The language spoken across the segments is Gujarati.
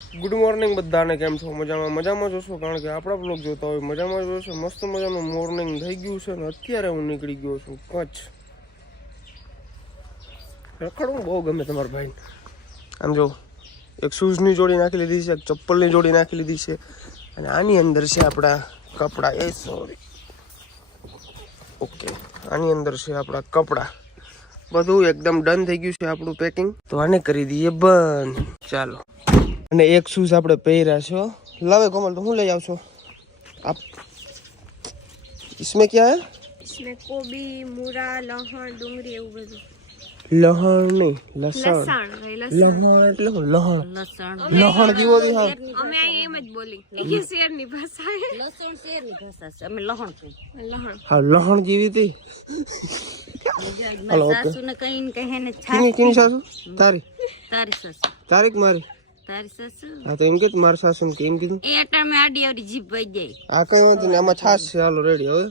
ગુડ મોર્નિંગ બધાને, કેમ છો? મજામાં? મજામાં જોશો કારણ કે આપણા બ્લોગ જોતા હોય, મજામાં જોશો મસ્ત મજાનું મોર્નિંગ થઈ ગયું છે ને, અત્યારે હું નીકળી ગયો છું કચ્છ. રખડવું બહુ ગમે તમારા ભાઈ. આમ જો, એક શૂઝની જોડી નાખી લીધી છે, એક ચપ્પલની જોડી નાખી લીધી છે, અને આની અંદર છે આપણા કપડાં. એ સોરી ઓકે આની અંદર છે આપણા કપડાં. બધું એકદમ ડન થઈ ગયું છે આપણું પેકિંગ તો આને કરી દઈએ બંધ. ચાલો. અને એક શૂઝ આપણે પહેર્યા છો લાવે કોમલ તો હું લઈ આવશો? આપ इसमें क्या है इसमें કોબી મૂરા લહણ ડુંગળી એવું બધું. અમે એમ જ બોલી. એ ભાષા છે? અમે લહણ લહણ. હા લહણ જીવી હતી? સાસુ? ને તારીખ મારી. તારી સાસુ? હા તો એમ કે મારી સાસુ કે એમ કીધું. એ અટાણે આડી આવડી જીભ વહી જાય. આ કઈ વાંધો ને આમાં છાસ છે હાલો રેડી હવે.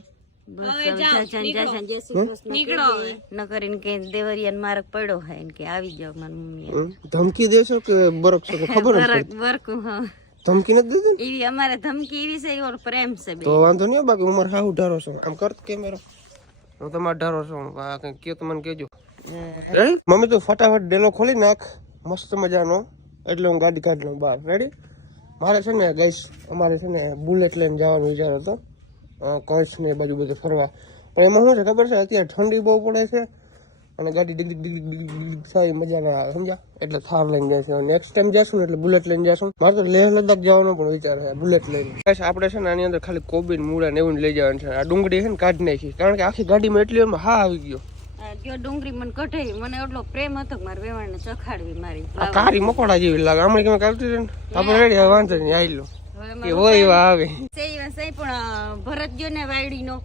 ધમકી દેશો કે બરક છો ખબર ધમકી નથી દીધી ને? એવી અમારે ધમકી એવી છે એવો પ્રેમ છે તો વાંધો નહીં બાકી ઉમર હાવ ઢારો છો. આમ કર કેમેરો. હું તમારે ઢારો છો કયો તો મને કહેજો. રેડી મમ્મી તું ફટાફટ ડેલો ખોલી નાખ. મસ્ત મજાનો. એટલે હું ગાડી કાઢી લઉં બહાર. રેડી મારે છે ને ગઈશ અમારે છે ને બુલેટ લઈને જવાનો વિચાર હતો. કચ્છ ને બાજુ બધું ફરવા. પણ એમાં શું છે ખબર છે? અત્યારે ઠંડી બહુ પડે છે અને ગાડી ડીક ડીક ડીક ડીક થાય મજા ના આવે સમજ્યા? એટલે થાર લઈને જાય છે. નેક્સ્ટ ટાઈમ જશું એટલે બુલેટ લઈને જશું. મારે તો લેહ લદ્દાખ જવાનો પણ વિચાર છે બુલેટ લઈને આપણે છે ને આની અંદર ખાલી કોબી ને મૂળા ને એવું લઈ જવાનું છે. આ ડુંગળી છે ને કાઢી નાખી. કારણ કે આખી ગાડીમાં એટલી એમાં હા આવી ગયો. ડુંગળી મને કઢાઈ. મને એટલો પ્રેમ હતો મારા વેવાણને ચખાડવી મારી. આ કારી મકોડા જેવી લાગે. હમણાં કેમ કાઢતી છે આપણે રેડી હવે વાંધો નહીં આવી લો. એ હોય એવા આવે. પણ ભરત ગયો ને વાયડીનો.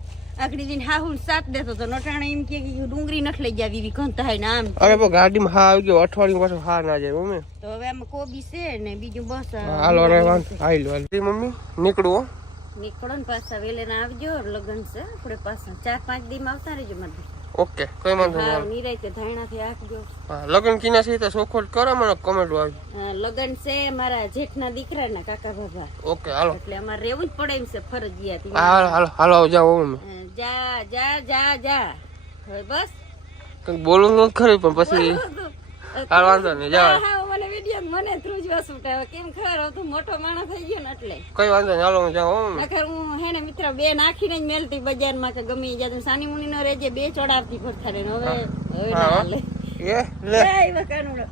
આખડી દિન હાહુ સાથ દેતો તો નટાણે એમ કે ડુંગળી નથી લઈ જાવી એવી કંતાય ને આમ. અરે પણ ગાડીમાં હા આવી ગયો અઠવાડિયું પાછું હા ના જાય મમ્મી તો હવે આમાં કોબી છે ને બીજું બસ હાલો અરે વાંધો આવી હાલો. મમ્મી નીકળું નીકળો ને પાછા વેલે આવજો લગન છે. આપણે પાછા ચાર પાંચ દી આવતા રહેજો મારે. ઓકે કોઈ વાંધો નહીં હા ધાણા થી આપજો. હા લગન કીના છે તો સોખોટ કરો મને કમેન્ટ આવી હા લગન છે મારા જેઠના દીકરાના કાકા બાબા. ઓકે હાલો. એટલે અમારે રહેવું જ પડે એમ છે ફરજિયાત હાલો હાલો હાલો જાઓ મમ્મી જા જા જા જા. બસ. કંઈક બોલું નથી ખરી પણ પછી હાલ વાંધો નહીં જાઓ મને વિડિયો મને ધ્રુજવા છૂટાવે કેમ ખબર હવે તું મોટો માણસ થઈ ગયો ને એટલે. કઈ વાંધો નહીં હાલો હું જાઉં નકર હું હે ને મિત્ર બે નાખીને જ મેલતી બજારમાં કે ગમે જા તું સાની મુની નો રેજે બે ચોડાવતી ફરતા રે હવે હવે. હાલે. એ લે. એ કાનુડો.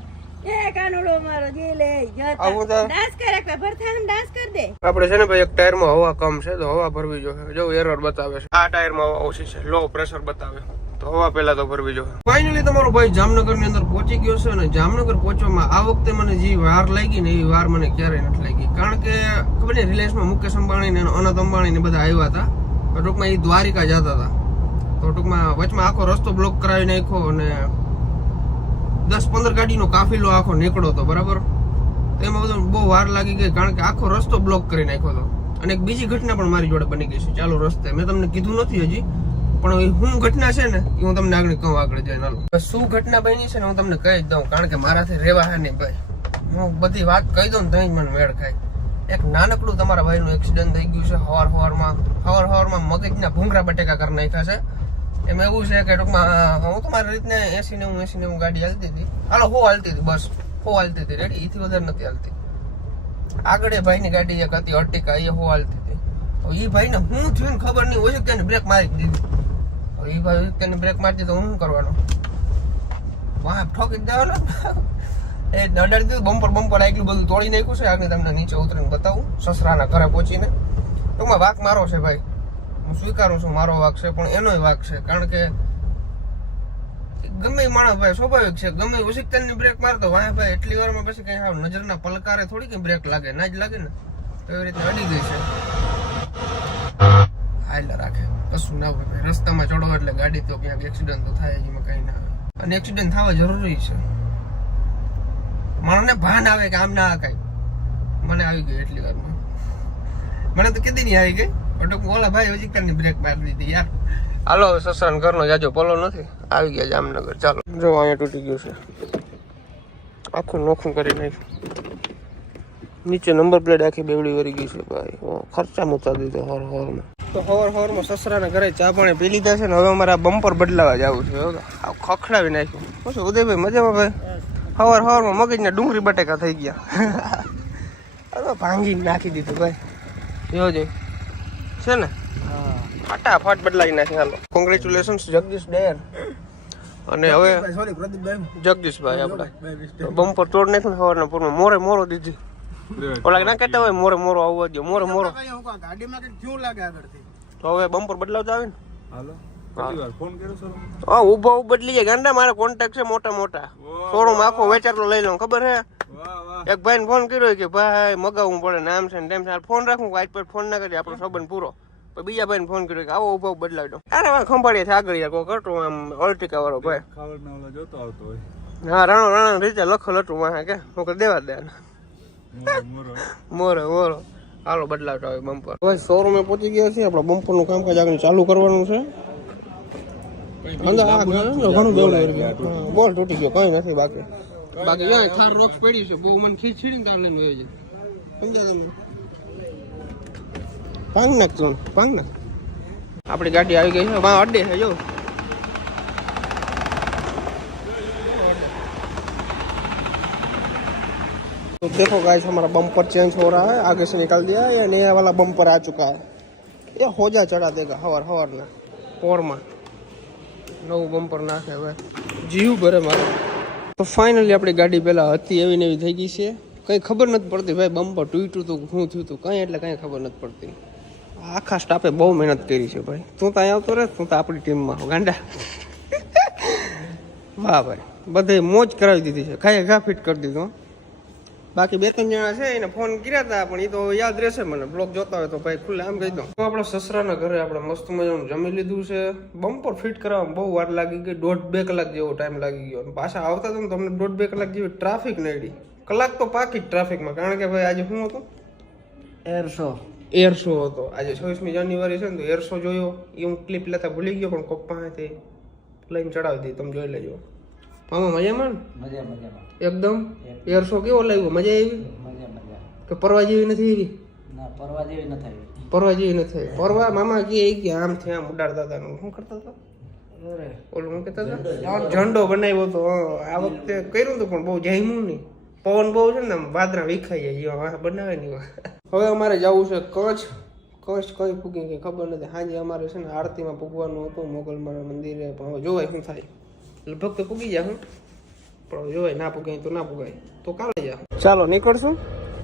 એ કાનુડો મારો જે લે આવું તો- ડાન્સ કરે ભરતા ડાન્સ કર દે. આપણે છે ને ભાઈ એક ટાયરમાં હવા કમ છે તો હવા ભરવી જોઈએ. જો એરર બતાવે છે. આ ટાયરમાં હવા ઓછી છે. લો પ્રેશર બતાવે. ભરવી જોઈએ ફાઇનલી તમારો ભાઈ જામનગર અંદર પહોંચી ગયો છે જામનગર પહોંચવામાં આ વખતે મને જે વાર લાગી ને એ વાર મને ક્યારેય નથી લાગી. કારણ કે ખબર ને રિલાયન્સમાં મુકેશ અંબાણી ને અનંત અંબાણી ને બધા આવ્યા હતા. ટૂંકમાં એ દ્વારિકા જતા હતા. તો ટૂંકમાં વચમાં આખો રસ્તો બ્લોક કરાવી નાખ્યો અને દસ પંદર ગાડીનો કાફિલો આખો નીકળ્યો હતો, બરાબર? એમાં બધું બહુ વાર લાગી ગઈ કારણ કે આખો રસ્તો બ્લોક કરી નાખ્યો હતો. અને એક બીજી ઘટના પણ મારી જોડે બની ગઈ છે. ચાલો રસ્તે. મેં તમને કીધું નથી હજી. પણ શું ઘટના છે ને, એ હું તમને આગળ કહું, આગળ જઈને હાલો. શું ઘટના બની છે ને હું તમને કહી દઉં, કારણ કે મારાથી રેવા હે નહીં ભાઈ. હું બધી વાત કહી દઉં ને તો મને મેળ ખાય. એક નાનકડું તમારા ભાઈનું એક્સિડન્ટ થઈ ગયું છે, હવાર હવારમાં હવાર હવારમાં મગજના ભૂંગરા બટેકા કરી નાખ્યા છે. એમાં એવું છે કે ટૂંકમાં હું તમારી રીતને એસી ને હું એસી ને હું ગાડી હાલતી હતી. હાલો, હો હાલતી હતી, બસ. હો હાલતી હતી, રેડી. એથી વધારે નથી હાલતી. આગળ એ ભાઈની ગાડી એક હતી, અર્ટિકા, એ હો હાલતી હતી. એ ભાઈને હું થયું ખબર નહીં હોય કે બ્રેક મારી દીધી. એ ભાઈ તેને બ્રેક મારતી તો હું કરવાનો? વાહ ઠોકી દેવાનો એ અડાડી દીધું બમ્પર બમ્પર આગલું બધું તોડી નાખ્યું છે. આગળ તમને નીચે ઉતરીને બતાવું, સસરાના ઘરે પહોંચીને. ટૂંકમાં વાક મારો છે ભાઈ. હું સ્વીકારું છું, મારો વાક છે, પણ એનોય વાક છે. કારણ કે ગમે માણસ ભાઈ સ્વાભાવિક છે. ગમે ઉશિકતાની બ્રેક મારતો વાહ ભાઈ, એટલી વારમાં પછી કઈ નજરના પલકારે થોડી કઈ બ્રેક લાગે. ના જ લાગે ને. તો એવી રીતે અડી ગઈ છે. હાઈલા રાખે. કશું ના હોય રસ્તામાં ચડો એટલે ગાડી તો ક્યાંક એક્સિડન્ટ તો થાય જ એમાં કઈ ના આવે અને એક્સિડન્ટ થવા જરૂરી છે. માણસને ભાન આવે કે આમ ના કઈ. મને આવી ગઈ એટલી વારમાં. મને તો કીધી નહીં આવી ગઈ. પણ ઓલા ભાઈ હજી બ્રેક મારી દીધી યાર. હાલો હવે સસરાન ઘરનો જાજો પલો નથી. આવી ગયા જામનગર. ચાલો. જો અહીંયા તૂટી ગયું છે. આખું નોખું કરી નાખ્યું. નીચે નંબર પ્લેટ આખી બેવડી વરી ગઈ છે ભાઈ. ઓ, ખર્ચા મૂતા દીધો હોર હરમાં તો હવાર હવારમાં સસરાના ઘરે ચા પાણી પી લીધા છે ને હવે અમારે આ બમ્પર બદલાવા જવું છે હવે આ ખખડાવી નાખ્યું. પછી ઉદયભાઈ મજામાં ભાઈ? હવાર હવારમાં મગજના ડુંગળી બટેકા થઈ ગયા. હવે ભાંગી નાખી દીધું ભાઈ. જોજે છે ને? ફટાફટ બદલાવી નાખી હાલો. કોંગ્રેચ્યુલેશન્સ જગદીશ ડેર અને હવે સોરી પ્રદીપભાઈ. જગદીશભાઈ આપણા. બમ્પર તોડ નાખ્યું ને સવારના પૂરમાં. મોરે મોરો દીધી. ઓલા ના કહેતા હોય મોરે મોરો આવવા દો મોરે મોરો. કઈ હું કાં ગાડીમાં કઈ ક્યું લાગે આગળથી? તો હવે બમ્પર બદલાવતા આવે ને હાલો કેટલી વાર ફોન કર્યો સર હા ઊભો ઊભો બદલી જાય. ગાંડા મારા કોન્ટેક્ટ છે મોટા મોટા. શોરૂમ આખો વેચારલો લઈ લઉં ખબર હે? વાહ વાહ. એક ભાઈને ફોન કર્યો કે ભાઈ મગાવવું પડે ને આમ છે ને તેમ છે. ફોન રાખું આજ પર ફોન ના કરી આપણો સંબંધ પૂરો. પણ બીજા ભાઈને ફોન કર્યો કે આવો ઊભો બદલાવી દો. અરે ખંભાળીએ છે આગળ યાર કોઈ કરતો આમ અર્ટિકા વાળો ભાઈ. ખાવાના ઓલા જોતો આવતો હોય. હા રાણો રાણા રીતે લખો લટું વાહ કે હું દેવા દે મોરો. મોરો હાલો બદલાવતા હોય બમ્પર. હવે શોરૂમે પહોંચી ગયા છે આપણા બમ્પરનું કામકાજ આગળ ચાલુ કરવાનું છે. ઘણું ઘણું ગયું. બોલ તૂટી ગયો કઈ નથી બાકી. બાકી ત્યાં થાર રોક્સ પડી છે. બહુ મને ખીચ છીડીને તાર લઈને વહી જાય. પાંગ નાખ તું પાંગ નાખ આપણી ગાડી આવી ગઈ છે. અડે છે જો. तो देखो गाइस हमारा बम्पर चेंज हो रहा है आगे से निकाल दिया ये नया वाला बम्पर आ चुका है ये होजा चढ़ा देगा हवर हवर में पोर में નવું બમ્પર નાખે હવે જીવ ભરે મારો તો ફાઇનલી આપણી ગાડી પહેલા હતી એવી ને એવી થઈ ગઈ છે કંઈ ખબર નથી પડતી ભાઈ બમ્પર તૂટ્યું હતું શું થયું હતું કંઈ એટલે કંઈ ખબર નથી પડતી આખા સ્ટાફે બહુ મહેનત કરી છે ભાઈ તું તો અહીં આવતો રહે તું તો આપણી ટીમમાં ગાંડા વાહ ભાઈ બધે મોજ કરાવી દીધી છે ખાઈ ઘા ફિટ કરી દીધું હો. બાકી બે ત્રણ જણા છે એને ફોન કર્યા હતા પણ એ તો યાદ રહેશે મને. બ્લોગ જોતા હોય તો ભાઈ ખુલ્લે આમ કહી દઉં. તો આપણા સસરાના ઘરે આપણે મસ્ત મજાનું જમી લીધું છે. બમ્પર ફિટ કરવામાં બહુ વાર લાગી ગઈ દોઢ બે કલાક જેવો ટાઈમ લાગી ગયો. અને પાછા આવતા હતા ને તમને દોઢ બે કલાક જેવી ટ્રાફિક નડી. કલાક તો પાકી જ ટ્રાફિકમાં કારણ કે ભાઈ આજે શું હતું? એર શો એર શો હતો. આજે છવ્વીસમી જાન્યુઆરી છે ને તો એર શો જોયો. એ હું ક્લિપ લેતા ભૂલી ગયો પણ કોક પાસેથી લઈને ચડાવી દીધી. તમે જોઈ લેજો. મામા મજામાં મજા મજામાં એકદમ? એર શો કેવો લાગ્યો? મજા આવી? મજા મજા. કે પરવા જેવી નથી ના પરવા જેવી નથી આવી. પરવા જેવી નથી પરવા મામા કે કે આમ થી આમ ઉડાડતા હતા શું કરતા હતા? ઓલું હું કહેતા હતા? ઝંડો બનાવ્યો હતો હં. આ વખતે કર્યું હતું પણ બહુ જમ્યું નહીં. પવન બહુ છે ને આમ વાદરા વિખાઈ જાય એવા બનાવે નહીં હવે અમારે જવું છે કચ્છ. કચ્છ કઈ ફૂકી કઈ ખબર નથી. હાજી અમારે છે ને આરતીમાં પૂગવાનું હતું મોગલમાના મંદિરે. પણ હવે જોવાય શું થાય. લગભગ તો પૂગી જાય હું પણ હવે જોવાય ના પૂગાય તો ના પૂગાય તો કાલે જા ચાલો નીકળશું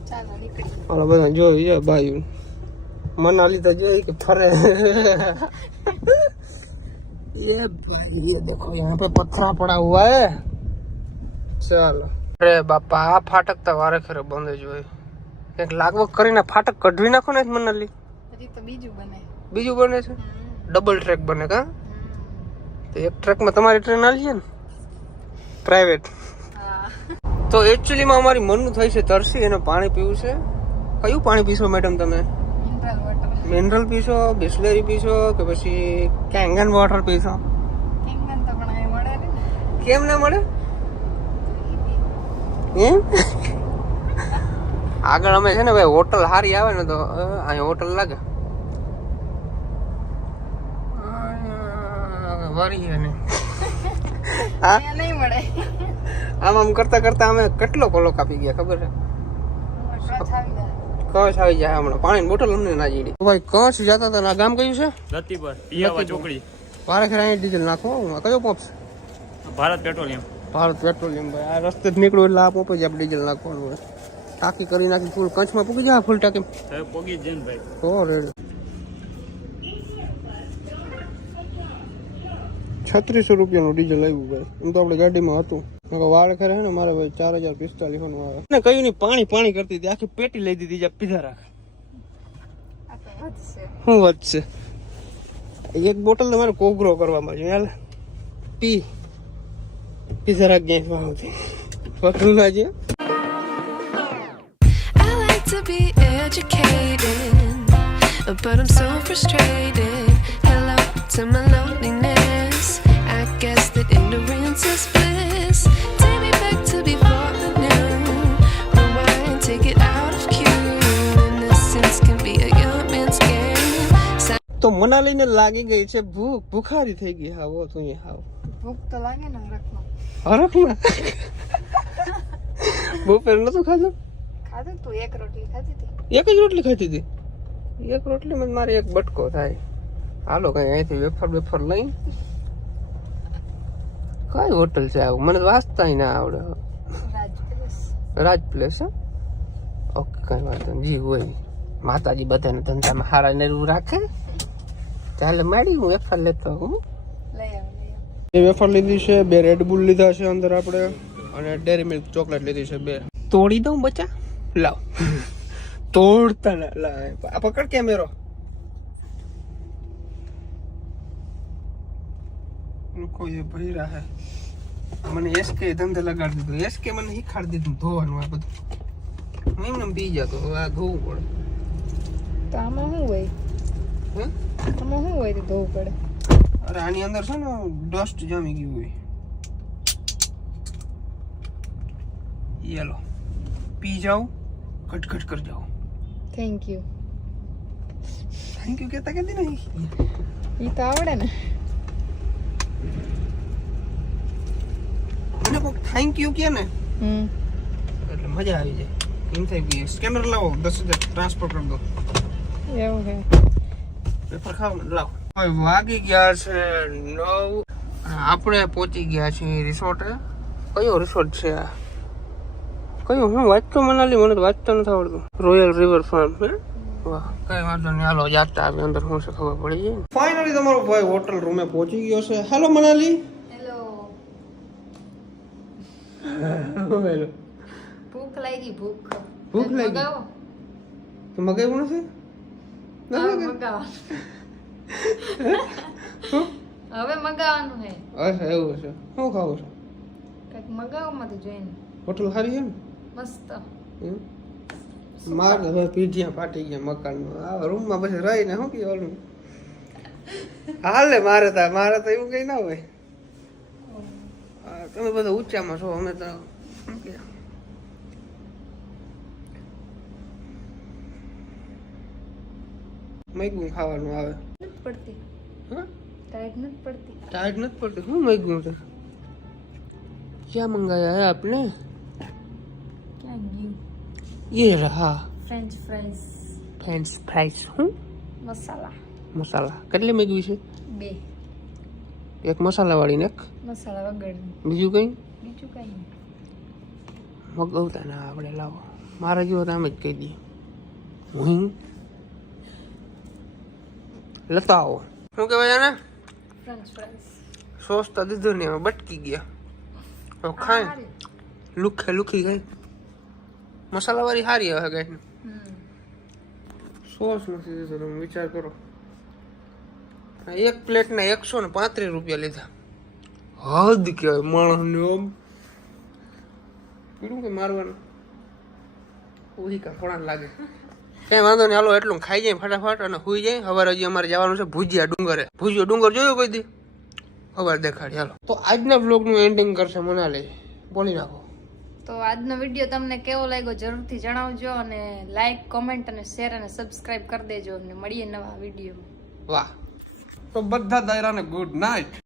ચાલો નીકળી હાલો બધા જોઈ જાય બાયું મનાલી તો જોઈ કે ફરે ये भाई ये देखो यहाँ पे पत्थरा पड़ा हुआ है ચાલો અરે બાપા આ ફાટક તો વારે ખરે બંધ જ હોય કંઈક લાગવગ કરીને ફાટક કઢવી નાખો ને મનાલી હજી તો બીજું બને બીજું બને છે ડબલ ટ્રેક બને કા તો એક ટ્રકમાં તમારી ટ્રેન છે ને? પ્રાઇવેટ તો એકચ્યુઅલીમાં અમારી મનનું થાય છે તરસી એને પાણી પીવું છે. કયું પાણી પીશો મેડમ તમે? મિનરલ પીશો બિસ્લેરી પીશો કે પછી કેંગન વોટર પીશો? કેમ ના મળે? એમ? આગળ અમે છે ને ભાઈ હોટલ સારી આવે ને તો અહીં હોટલ લાગે. વરી અને હા? નહીં મળે. આમ આમ કરતા કરતા અમે કેટલો કોલો કાપી ગયા ખબર છે? કચ્છ આવી જાય. જાય હમણાં. પાણીની બોટલ અમને ના જીડી. ભાઈ કચ્છ જતા હતા ને આ ગામ કયું છે? લતીપર પિયાવા ચોકડી. ખેર ડીઝલ નાખો કયો pump Bharat petroleum. Bharat petroleum ભાઈ. આ રસ્તે જ નીકળ્યું એટલે આ પંપ જ આપણે ડીઝલ નાખવાનું હોય. ટાંકી કરી નાખી ફૂલ કચ્છમાં પૂકી જાય ફૂલ ટાંકી પૂકી પોગી જ છે ભાઈ. ઓ રેડી. છત્રીસો રૂપિયાનું ડીઝલ આવ્યું ભાઈ. એમ તો આપણે ગાડીમાં હતું. વાળ ખરે ને મારે ભાઈ ચાર હજાર પિસ્તાલીસનું આવે. ને કયું નહીં પાણી પાણી કરતી હતી. આખી પેટી લઈ દીધી જ્યાં પીધા રાખ. શું વધશે એક બોટલ તમારે કોગરો કરવામાં છે હાલ. પી. પીધા રાખ ગયા વાવથી પકડું ના છે educated, but I'm so frustrated. Hello to my તો મનાલીને લાગી ગઈ છે ભૂખ. ભૂખારી થઈ ગઈ. હાવો તું હાવ. ભૂખ તો લાગે ને હરખમાં. હરખમાં? બપોર નતું ખાધું? ખાધું તું? એક રોટલી ખાધી હતી એક જ રોટલી ખાધી હતી એક રોટલી માં મારે એક બટકો થાય. હાલો કઈ અહીંથી વેફર વેફર લઈ કઈ હોટલ છે આવું? મને વાંચતા ના આવડે. રાજ પ્લેસ રાજ પ્લેસ હા? ઓકે કઈ વાંધો નહીં જી હોય. માતાજી બધાને ધંધામાં હારા ને એવું રાખે. ચાલે માડી હું વેફર લેતો હું. લઈ આવ લઈ આવ. બે વેફર લીધી છે બે રેડ બુલ લીધા છે અંદર આપણે અને ડેરી મિલ્ક ચોકલેટ લીધી છે બે. તોડી દઉં બચા? લાવ. તોડતા ના લાવ આ પકડ કેમેરો. રૂકો એ ભૈરા હે. મને એસકે ધંધે લગાડી દીધો. એસકે મને શીખાડી દીધું. ધોવાનું આ બધું. એમને પી જતો આ ધોવું પડે. તો આમાં શું હોય? આમાં શું હોય તો ધોવું પડે? અરે આની અંદર છે ને ડસ્ટ જામી ગયું હોય. યેલો પી જાઓ કટકટ કર જાઓ. થેન્ક યુ થેન્ક યુ કહેતા કહેતી નહીં. એ તો આવડે ને. મને કોઈક થેન્ક યુ કે ને? હમ. એટલે મજા આવી જાય. એમ થઈ કે સ્કેનર લાવો દસ હજાર ટ્રાન્સફર કરી દો એવું છે પેપર ખાવ લાવો વાગી ગયા છે નવ આપણે પહોંચી ગયા છીએ રિસોર્ટે કયો રિસોર્ટ છે આ કયો હું વાંચતો મનાલી મને તો વાંચતો નથી આવડતું રોયલ રિવર ફાર્મ હે વાહ કઈ વાંધો નહીં હાલો જાતા આવી અંદર શું છે ખબર પડી જાય ફાઇનલી તમારો ભાઈ હોટલ રૂમે પહોંચી ગયો છે હેલો મનાલી હેલો હેલો ભૂખ લાગી ભૂખ. ભૂખ લાગી? તો મગાવ્યું નથી? હવે મગાવવાનું હે. અચ્છા એવું છે શું ખાવું છે? કંઈક મગાવમાંથી જોઈને. હોટલ સારી છે ને? મસ્ત? માર હવે પીઢિયા ફાટી ગયા મકાનમાં. આ રૂમમાં પછી રહીને શું કે ઓલું? હાલે મારે તો મારે તો એવું કઈ ના હોય. તમે બધા ઊંચામાં છો અમે તો શું કે મૈગું ખાવાનું આવે. નથી પડતી. હ? ટાઈટ નથી પડતી. ટાઈટ નથી પડતી? હું મૈગું છે? ક્યાં મંગાયા હે આપને? ક્યાં ગયું? એ રહા ફ્રેન્ચ ફ્રાઈસ ફ્રેન્ચ ફ્રાઈસ હું મસાલા. મસાલા. કેટલી મૈગું છે? બે. એક મસાલા વાળી ને મસાલા વગર બીજું કઈ? બીજું કઈ મગવતા ના આપણે લાવો. મારા જેવો તમે જ કહી દઈએ. હું લેતા આવો શું કહેવાય એને? સોસ તો દીધું ને એમાં બટકી ગયા. તો ખાય. લુખે લુખી ગઈ. મસાલાવાળી સારી હવે કઈ સોસ નથી દીધો તમે વિચાર કરો. એક એક પ્લેટના એકસો ને પાંત્રીસ રૂપિયા લીધા. હદ કહેવાય માણસને આમ. કીધું કે મારવાનું? ઉહી કા થોડા લાગે. કઈ વાંધો નહીં હાલો એટલું ખાઈ જાય ફટાફટ અને સુઈ જાય. હવે હજી અમારે જવાનું છે ભુજિયા ડુંગરે. ભુજિયો ડુંગર જોયો કોઈ દી? સવારે દેખાડી હાલો. તો આજના બ્લોગનું એન્ડિંગ કરશે મનાલી. બોલી નાખો. તો આજનો વીડિયો તમને કેવો લાગ્યો જરૂરથી જણાવજો અને લાઈક કોમેન્ટ અને શેર અને સબસ્ક્રાઇબ કરી દેજો અને મળીએ નવા વિડીયોમાં. વાહ. તો બધા દાયરાને ગુડ નાઇટ